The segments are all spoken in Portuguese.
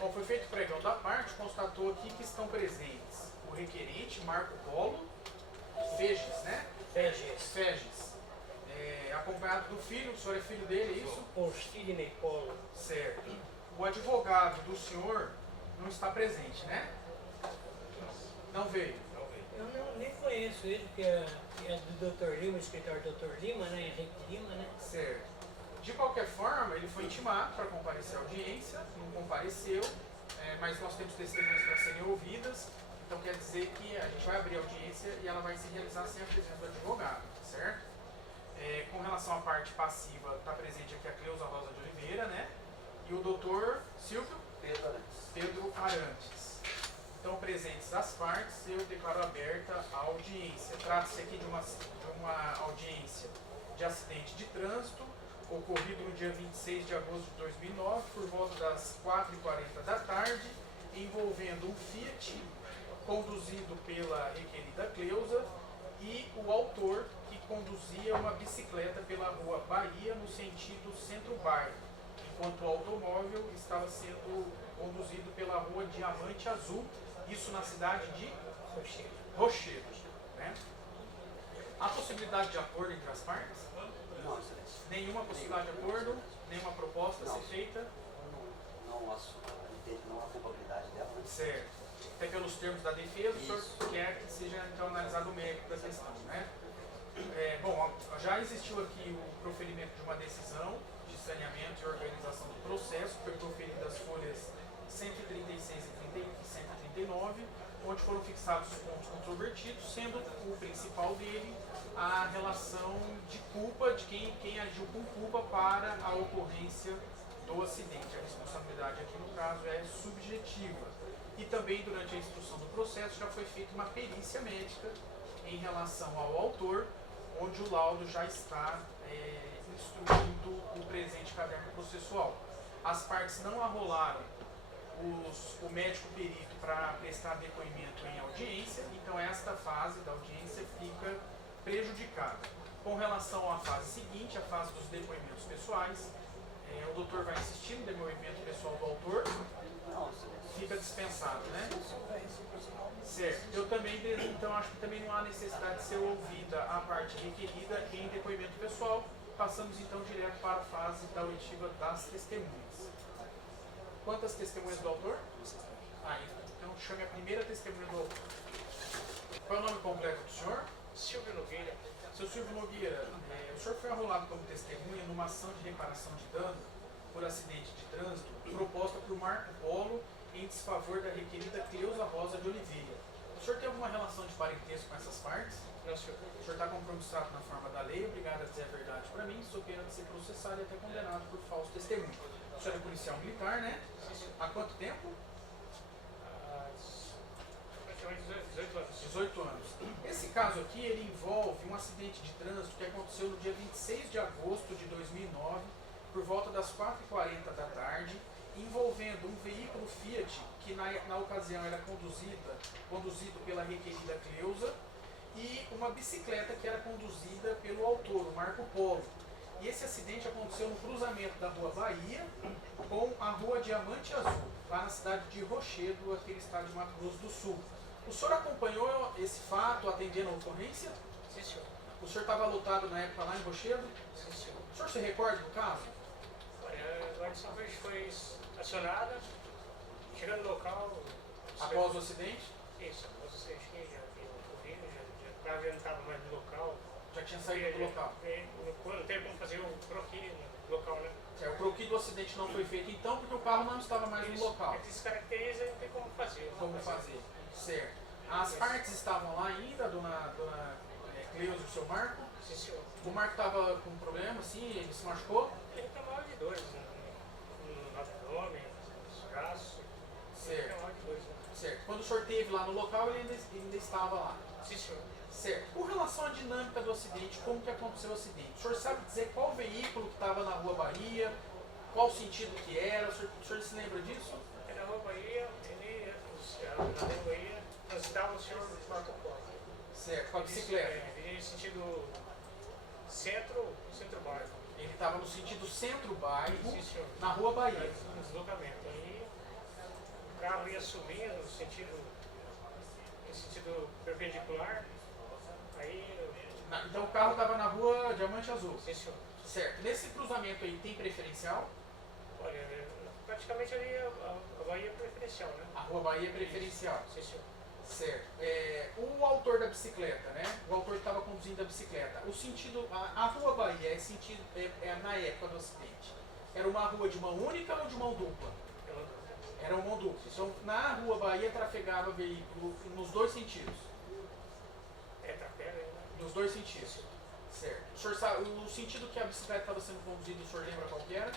Bom, foi feito o pregão da parte, constatou aqui que estão presentes o requerente, Marco Polo, Feges, né? Feges. Acompanhado do filho, o senhor é filho dele, é isso? Sidney Polo. Certo. O advogado do senhor não está presente, né? Não veio. Eu nem conheço ele, que é do Dr. Lima, o escritório Dr. Lima, né? Henrique Lima, né? Certo. De qualquer forma, ele foi intimado para comparecer à audiência, não compareceu, mas nós temos testemunhas para serem ouvidas, então quer dizer que a gente vai abrir a audiência e ela vai se realizar sem a presença do advogado, certo? Com relação à parte passiva, está presente aqui a Cleusa Rosa de Oliveira, né? E o doutor Silvio Pedro Arantes. Então, presentes as partes, eu declaro aberta a audiência. Trata-se aqui de uma audiência de acidente de trânsito, ocorrido no dia 26 de agosto de 2009, por volta das 4h40 da tarde, envolvendo um Fiat, conduzido pela requerida Cleusa, e o autor, que conduzia uma bicicleta pela rua Bahia, no sentido centro-bairro, enquanto o automóvel estava sendo conduzido pela rua Diamante Azul, isso na cidade de Rochedo. Né? Há possibilidade de acordo entre as partes? Não, excelência. Nenhuma possibilidade de acordo? Nenhuma proposta a ser feita? Não há culpabilidade dela. Certo. Até pelos termos da defesa, o senhor quer que seja então analisado o mérito da questão, né? Bom, já existiu aqui o proferimento de uma decisão de saneamento e organização do processo, foi proferida as folhas 136 e 139, onde foram fixados os pontos controvertidos, sendo o principal dele a relação de culpa de quem agiu com culpa para a ocorrência do acidente. A responsabilidade aqui no caso é subjetiva. E também durante a instrução do processo já foi feita uma perícia médica em relação ao autor, onde o laudo já está instruindo o presente caderno processual. As partes não arrolaram o médico perito para prestar depoimento em audiência, então esta fase da audiência fica prejudicada. Com relação à fase seguinte, a fase dos depoimentos pessoais, o doutor vai insistir no depoimento pessoal do autor, fica dispensado, né? Certo. Eu também, então, acho que também não há necessidade de ser ouvida a parte requerida em depoimento pessoal. Passamos então direto para a fase da oitiva das testemunhas. Quantas testemunhas do autor? Então chame a primeira testemunha do autor. Qual é o nome completo do senhor? Silvio Nogueira. Seu Silvio Nogueira, o senhor foi arrolado como testemunha numa ação de reparação de dano por acidente de trânsito proposta por Marco Polo em desfavor da requerida Cleusa Rosa de Oliveira. O senhor tem alguma relação de parentesco com essas partes? Não, senhor. O senhor está compromissado na forma da lei, obrigado a dizer a verdade para mim, sou pena de ser processado e até condenado por falso testemunho. O senhor é policial militar, né? Há quanto tempo? Praticamente 18 anos. 18 anos. Esse caso aqui, ele envolve um acidente de trânsito que aconteceu no dia 26 de agosto de 2009, por volta das 4h40 da tarde, envolvendo um veículo Fiat, que na ocasião era conduzido pela requerida Cleusa, e uma bicicleta que era conduzida pelo autor, o Marco Polo. E esse acidente aconteceu no cruzamento da Rua Bahia com a Rua Diamante Azul, lá na cidade de Rochedo, aqui no estado de Mato Grosso do Sul. O senhor acompanhou esse fato atendendo a ocorrência? Sim, senhor. O senhor estava lotado na época lá em Rochedo? Sim, senhor. O senhor se recorda do caso? Olha, a guarnição foi acionada, chegando no local... Após o acidente? Isso, após o acidente que já tinha ocorrido, já não estava mais no local. Já tinha saído do local? Não teve como fazer o croquis no local, né? O croquis do acidente não foi feito então, porque o carro não estava mais no local. Ele descaracteriza e não tem como fazer. Como fazer? Certo. As partes estavam lá ainda, a dona Cleusa e o seu Marco? Sim, senhor. O Marco estava com problema, assim, ele se machucou? Ele tem maior de dores, né? No abdômen, nos braços. Ele tem maior de dores, né? Certo. Quando o senhor esteve lá no local, ele ainda estava lá? Sim, senhor. Certo. Com relação à dinâmica do acidente, como que aconteceu o acidente? O senhor sabe dizer qual veículo que estava na Rua Bahia, qual sentido que era? O senhor se lembra disso? Na Rua Bahia, na Rua Bahia, nós estávamos o senhor Marco Polo. Certo, com a bicicleta. Ele no sentido centro-bairro. Ele estava no sentido centro-bairro, Sim, senhor. na Rua Bahia. No deslocamento. Aí carro ia subindo em sentido perpendicular, aí, Então o carro estava na rua Diamante Azul. sim senhor. Certo. Nesse cruzamento aí tem preferencial? Olha, praticamente ali a Bahia é preferencial, né? A Rua Bahia é preferencial. Sim senhor. Certo. O autor da bicicleta, né? O autor que estava conduzindo a bicicleta. O sentido, a Rua Bahia na época do acidente, era uma rua de mão única ou de mão dupla? Era uma mão dupla. Então na Rua Bahia trafegava veículo nos dois sentidos. Trafega, né? Nos dois sentidos. Certo. O senhor sabe, o sentido que a bicicleta estava sendo conduzida, o senhor lembra qual que era?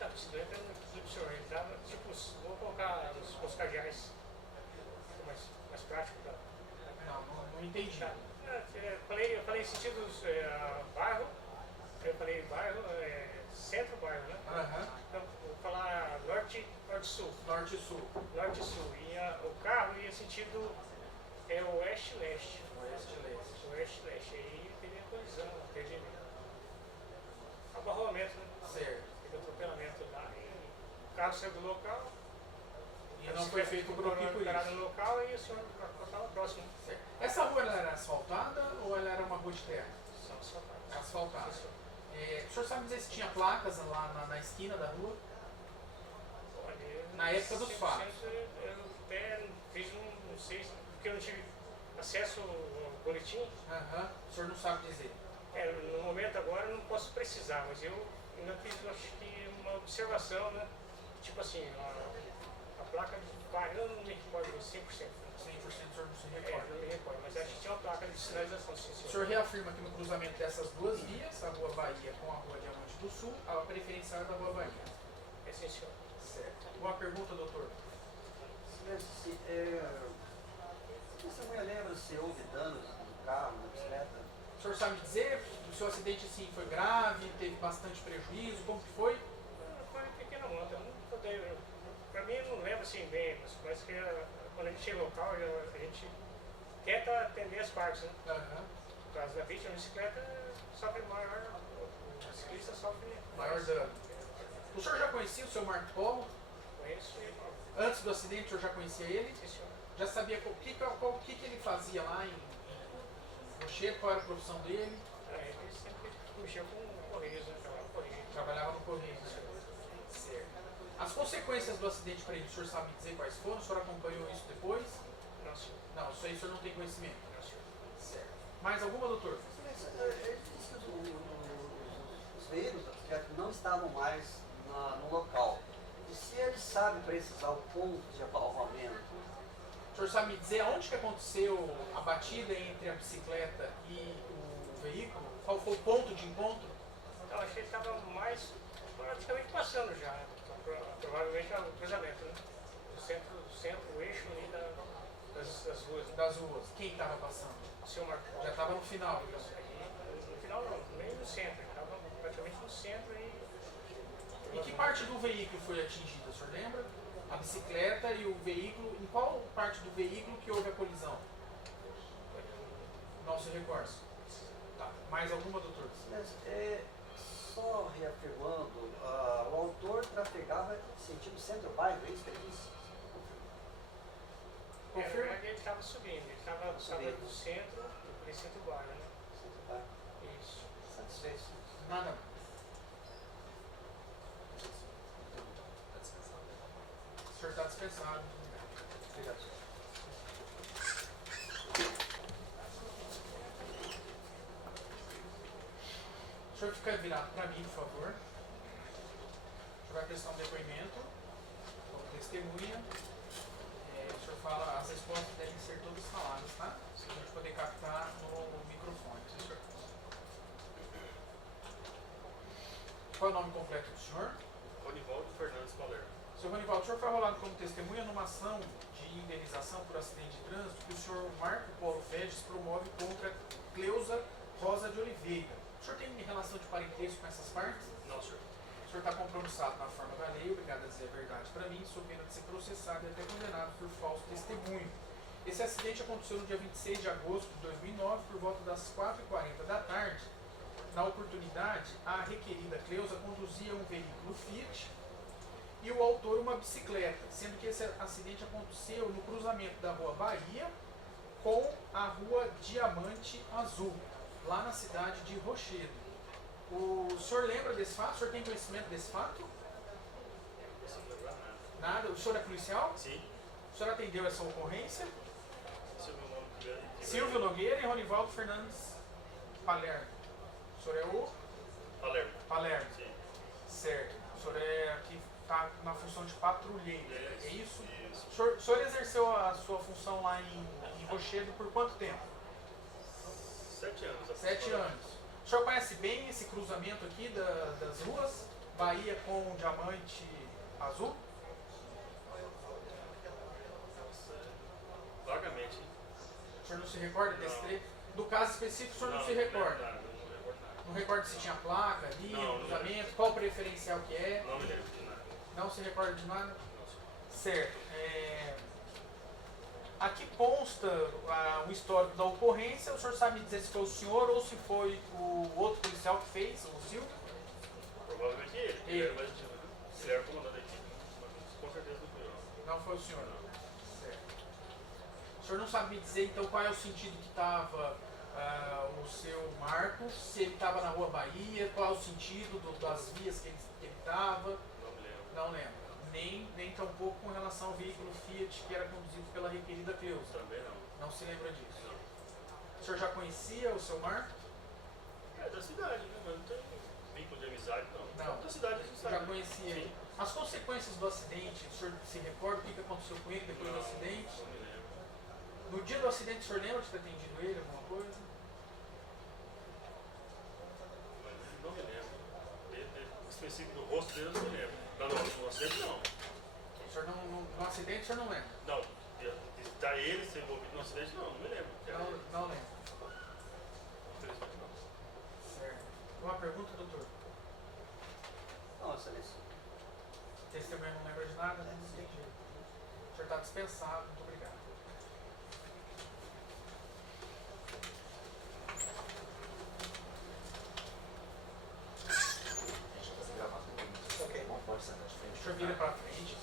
A bicicleta, o senhor entrava, tipo, vou colocar os cardeais mais prático para. Não entendi. Tá. Eu falei em sentido bairro, eu falei bairro, centro-bairro, né? Aham. Então, vou falar norte-sul. Norte e sul. Norte-sul. E o carro ia sentido oeste-leste. Oeste-leste. Oeste-leste. Aí teve a colisão, teve abarroamento, né? Certo. Teve atropelamento lá. E o carro saiu do local. E não foi feito o croquis por parado isso. no local e o senhor estava próximo. Certo. Essa rua ela era asfaltada ou ela era uma rua de terra? Só asfaltado. Asfaltada. Isso. O senhor sabe dizer se tinha placas lá na esquina da rua? Olha, Na época dos fatos. Eu até fiz não sei, porque eu não tive acesso ao boletim. Aham. O senhor não sabe dizer. No momento agora eu não posso precisar, mas eu ainda fiz, acho que, uma observação, né? Tipo assim, a placa de bairro, eu não me recordo 100%. 100% o senhor não se Não recorda. me recordo, mas acho que tinha uma placa de sinalização, sim, O senhor. senhor reafirma que no cruzamento dessas duas vias, a Rua Bahia com a Rua Diamante do Sul, a preferencial é da Rua Bahia. Sim, senhor. Certo. Uma pergunta, doutor? Você não lembra se houve danos no carro, na bicicleta? O senhor sabe dizer se o seu acidente assim, foi grave, teve bastante prejuízo, como que foi? Foi pequena monta, eu não poder. Pra mim, eu não lembro assim bem, mas parece que quando a gente chega no local, a gente tenta atender as partes, né? Aham. No caso da vítima, a bicicleta sofre maior, o ciclista sofre Maior dano. O senhor já conhecia o seu Marco Polo? Conheço ele, Antes do acidente, o senhor já conhecia ele? sim, senhor. Já sabia o que ele fazia lá em Rochedo, qual era a profissão dele? Ele sempre mexeu com correios, né? Trabalhava com correios. Trabalhava no Correio. Né? Certo. As consequências do acidente para ele, o senhor sabe dizer quais foram? O senhor acompanhou isso depois? Não, senhor. Não, isso aí o senhor não tem conhecimento. Não, senhor. Certo. Mais alguma, doutor? Ele disse que os veículos da bicicleta não estavam mais no local. E se ele sabe precisar o ponto de abarroamento? O senhor sabe me dizer aonde que aconteceu a batida entre a bicicleta e o veículo? Qual foi o ponto de encontro? Então, acho que ele estava mais praticamente passando já, provavelmente o cruzamento, né? Do centro, o eixo ali das ruas. Né? Das ruas. Quem estava passando? O senhor Marco Polo. Já estava no final. Isso aí, no final não, nem no centro, ele estava praticamente no centro e. Em que parte do veículo foi atingida, o senhor lembra? A bicicleta e o veículo. Em qual parte do veículo que houve a colisão? Não se recorda. Tá. Mais alguma, doutor? Só reafirmando, o autor trafegava sentido centro-bairro, é isso que ele disse? Na Confirma. verdade, ele estava subindo, ele estava do centro, do centro-bairro, né? Centro-bairro. Isso. Satisfeito? Nada. O senhor está dispensado. Obrigado. O senhor fica virado para mim, por favor. O senhor vai prestar um depoimento como testemunha. O senhor fala, as respostas devem ser todas faladas, tá? Para a gente poder captar no microfone. Qual é o nome completo do senhor? Ronivaldo Fernandes Palermo. Seu Ronivaldo, o senhor foi rolado como testemunha numa ação de indenização por acidente de trânsito que o senhor Marco Polo Fedes promove contra Cleusa Rosa de Oliveira. O senhor tem relação de parentesco com essas partes? Não, senhor. O senhor está compromissado na forma da lei, obrigado a dizer a verdade para mim, sob pena de ser processado e até condenado por falso testemunho. Esse acidente aconteceu no dia 26 de agosto de 2009, por volta das 4h40 da tarde. Na oportunidade, a requerida Cleusa conduzia um veículo Fiat e o autor uma bicicleta, sendo que esse acidente aconteceu no cruzamento da Rua Bahia com a Rua Diamante Azul, lá na cidade de Rochedo. O senhor lembra desse fato? O senhor tem conhecimento desse fato? Não lembro nada. Nada? O senhor é policial? Sim. O senhor atendeu essa ocorrência? Esse é o meu nome primeiro. Silvio Nogueira e Ronivaldo Fernandes Palermo. O senhor é o Palermo. Palermo? Sim. Certo. O senhor é aqui, está na função de patrulheiro, é isso? Isso. O senhor exerceu a sua função lá em Rochedo por quanto tempo? 7 anos. 7 anos. O senhor conhece bem esse cruzamento aqui das ruas? Bahia com Diamante Azul? Vagamente. O senhor não se recorda desse Não. trecho? Do caso específico, o senhor não se recorda? Não lembro nada. Não recorda se tinha placa ali, Não, não cruzamento, qual preferencial que é? Não me lembro de nada. Não se recorda de nada? Não sei. Certo. Aqui consta o histórico da ocorrência. O senhor sabe dizer se foi o senhor ou se foi o outro policial que fez, o Silvio? Provavelmente ele. Ele era mais antigo, né? Ele era o comandante da equipe. Mas com certeza não fui eu. Não foi o senhor, não. Certo. O senhor não sabe me dizer, então, qual é o sentido que estava o seu Marcos, se ele estava na Rua Bahia, qual é o sentido das vias que ele estava? Não me lembro. Não lembro. Nem tampouco com relação ao veículo Fiat que era conduzido pela requerida Cleusa. Também não. Não se lembra disso. Não. O senhor já conhecia o seu Marcos? É da cidade, né? Mas não tem vínculo de amizade, não. Não. Da cidade a gente Eu sabe. já conhecia ele. As consequências do acidente, o senhor se recorda o que aconteceu com ele depois do acidente? Não me lembro. No dia do acidente, o senhor lembra de ter atendido ele, alguma coisa? Mas não me lembro. Específico do rosto dele, eu não me lembro. No acidente, não. O senhor no acidente, o senhor não lembra? Não, de estar ele ser envolvido no acidente, não me lembro. Não lembra. Infelizmente, não. Certo. Uma pergunta, doutor? Não, excelência. Testemunha não lembra de nada? Não tem jeito. O senhor está dispensado, muito obrigado. Ok. O senhor vira pra frente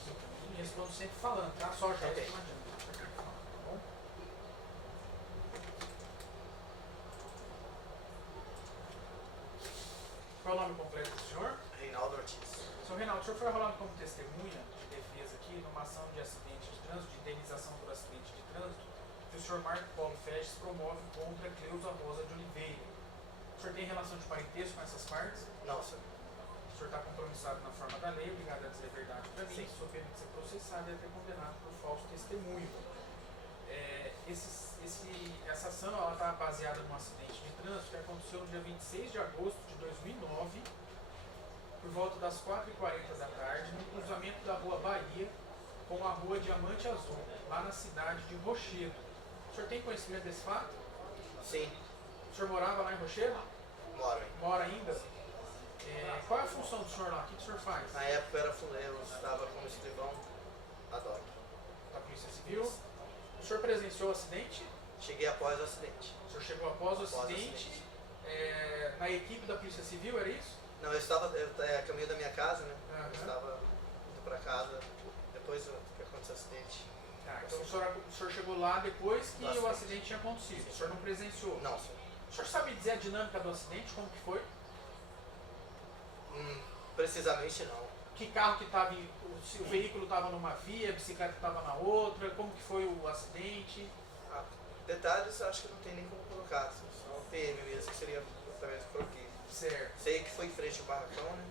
e responde sempre falando, tá? Só já, Ok. não adianta. Tá bom? Qual é o nome completo do senhor? Reinaldo Ortiz. Senhor Reinaldo, o senhor foi rolado como testemunha de defesa aqui numa ação de acidente de trânsito, de indenização por acidente de trânsito, que o senhor Marco Paulo Festes promove contra Cleusa Rosa de Oliveira. O senhor tem relação de parentesco com essas partes? Não, senhor. O senhor está compromissado na forma da lei, obrigado a dizer a verdade para mim, Sim. sou pena de ser processado e até condenado por falso testemunho. Essa ação está baseada num acidente de trânsito que aconteceu no dia 26 de agosto de 2009, por volta das 4h40 da tarde, no cruzamento da Rua Bahia com a Rua Diamante Azul, lá na cidade de Rochedo. O senhor tem conhecimento desse fato? Sim, O senhor morava lá em Rochedo? moro aí. Mora ainda? Qual é a função do senhor lá? O que o senhor faz? Na época eu era fuleiro, eu estava como escrivão da DOC. Da Polícia Civil? O senhor presenciou o acidente? Cheguei após o acidente. O senhor chegou após o Após o acidente na equipe da Polícia Civil, era isso? Não, eu estava a caminho da minha casa, né? Aham. Eu estava indo para casa depois que aconteceu o acidente. Tá, então o senhor chegou lá depois que Do o acidente. acidente tinha acontecido. O senhor não presenciou? Não, senhor. O senhor sabe dizer a dinâmica do acidente, como que foi? Precisamente não. Que carro que estava, se o veículo estava numa via, a bicicleta estava na outra, como que foi o acidente? Ah, detalhes eu acho que não tem nem como colocar, assim, só o PM mesmo, que seria exatamente o que eu coloquei. Certo. Sei que foi em frente ao barracão, né?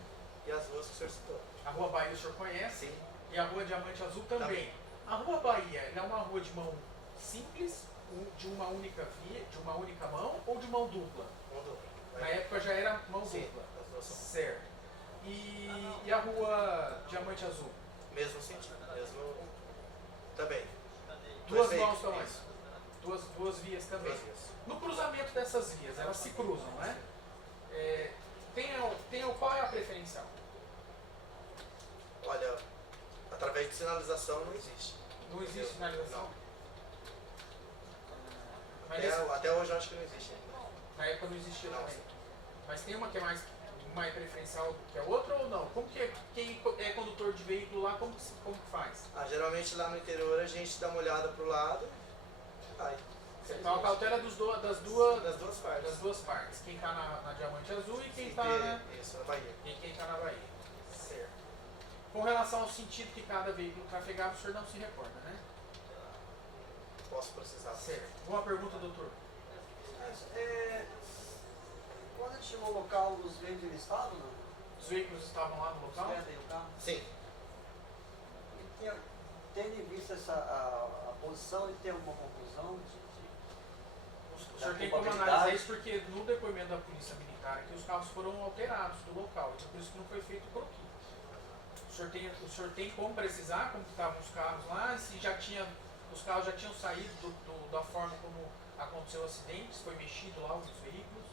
E as ruas que o senhor citou. A Rua Bahia o senhor conhece? Sim. E a Rua Diamante Azul também. Também. A Rua Bahia, ela é uma rua de mão simples, de uma única via, de uma única mão ou de mão dupla? Mudou. Na época já era mão Sim, dupla. as duas são. Certo. E a Rua Diamante Azul? Mesmo sentido, mesmo. Também. Duas Dois mãos veículos, também. isso. Duas vias também. Duas vias. No cruzamento dessas vias, elas se cruzam, não é? Qual é a preferencial? Olha, através de sinalização não existe. Não existe sinalização? Não. Mas nesse- Até hoje eu acho que não existe ainda. na época não existia Não. também. Mas tem uma que é mais preferencial que a outra ou não? Como que quem é condutor inspector de veículo lá, como que faz? Geralmente lá no interior a gente dá uma olhada pro lado. Aí. Então a cautela das Das duas partes. das duas partes. Quem está na Diamante Azul e quem Sim, está isso, na Bahia. e quem tá na Bahia. Certo. Com relação ao sentido que cada veículo trafegava, o senhor não se recorda, né? Posso precisar. Certo. Uma pergunta, doutor. Quando ele chegou ao local, os veículos eles estavam, não? Os veículos estavam lá no local? Bicicleta e o carro? Sim. E tendo em vista a posição, ele tem alguma conclusão O senhor tem como analisar isso porque no depoimento da Polícia Militar aqui os carros foram alterados do local, então por isso que não foi feito o croquis. O senhor tem como precisar como que estavam os carros lá, se os carros já tinham saído da forma como aconteceu o acidente, se foi mexido lá os veículos?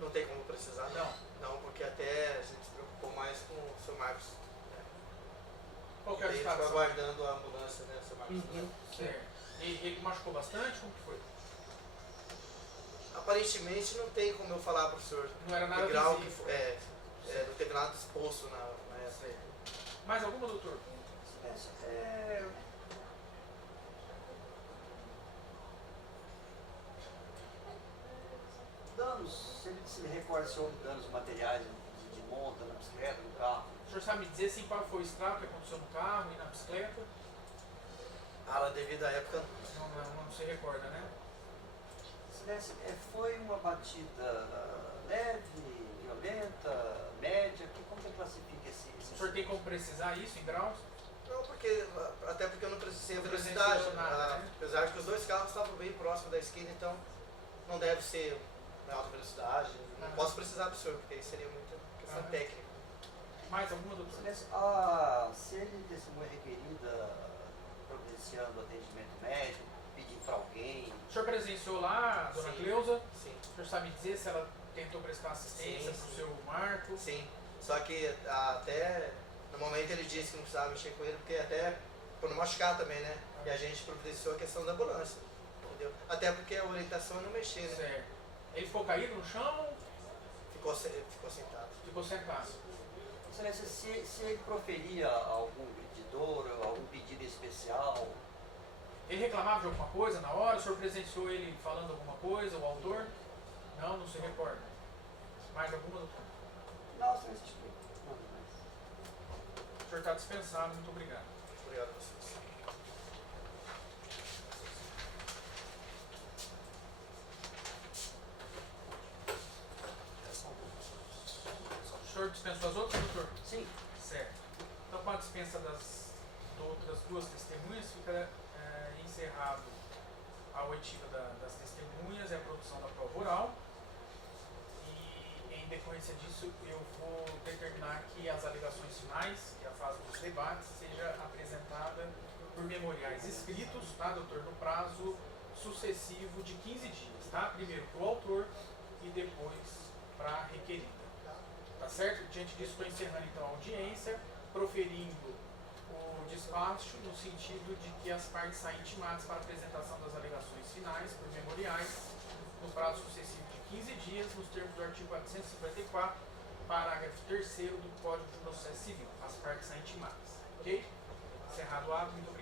Não tem como precisar? Não. Não, porque até a gente se preocupou mais com o seu Marcos. Qual que é a Ele ficou situação? aguardando a ambulância, né, seu Marcos? Certo. Ele machucou bastante? Como que foi? Aparentemente não tem como eu falar pro senhor. Não era nada que grau visível. que não teve nada exposto na época. Mais alguma, doutor? Danos, se ele se recorda se houve danos materiais de monta, na bicicleta, no carro. O senhor sabe me dizer assim, qual foi o estrago que aconteceu no carro e na bicicleta? Devido à época, Não se recorda, né? Foi uma batida leve, violenta, média? Como que classifica esse O senhor tem como precisar isso em graus? não, até porque eu não precisei a Não velocidade. presenciou nada, né? Apesar de que os dois carros estavam bem próximos da esquina, então não deve ser alta velocidade. Não Aham. posso precisar do senhor, porque aí seria muita questão Aham. técnica. Mais alguma, doutor? Se ele testemunha requerida providenciando atendimento médico, pedindo para alguém, O senhor presenciou lá a dona Sim. Cleusa? Sim, O senhor sabe dizer se ela tentou prestar assistência Sim, para o sim. seu Marco? sim. Só que até no momento ele disse que não precisava mexer com ele, porque até por não machucar também, né? E a gente providenciou a questão da ambulância, entendeu? Até porque a orientação é não mexer, né? Certo. Ele ficou caído no chão ou Ficou sentado. ficou sentado? Excelência, se ele proferia algum pedidor, algum pedido especial, Ele reclamava de alguma coisa na hora? O senhor presenciou ele falando alguma coisa, o autor? Não se recorda. Mais alguma, doutor? não, excelência, acho que nada mais. O senhor está dispensado, muito obrigado. Obrigado a vocês. O senhor dispensou as outras, doutor? Sim. Certo. Então, com a dispensa das outras duas testemunhas, fica encerrado a oitiva das testemunhas e a produção da prova oral. E, em decorrência disso, eu vou determinar que as alegações finais, que é a fase dos debates, seja apresentada por memoriais escritos, tá, doutor, no prazo sucessivo de 15 dias, tá? Primeiro para o autor e depois para a requerida. Tá certo? Diante disso, estou encerrando então a audiência, proferindo o despacho no sentido de que as partes saem intimadas para a apresentação das alegações finais por memoriais no prazo sucessivo de 15 dias, nos termos do artigo 454, parágrafo 3º do Código de Processo Civil. As partes saem intimadas. Ok? Encerrado o ato, muito obrigado.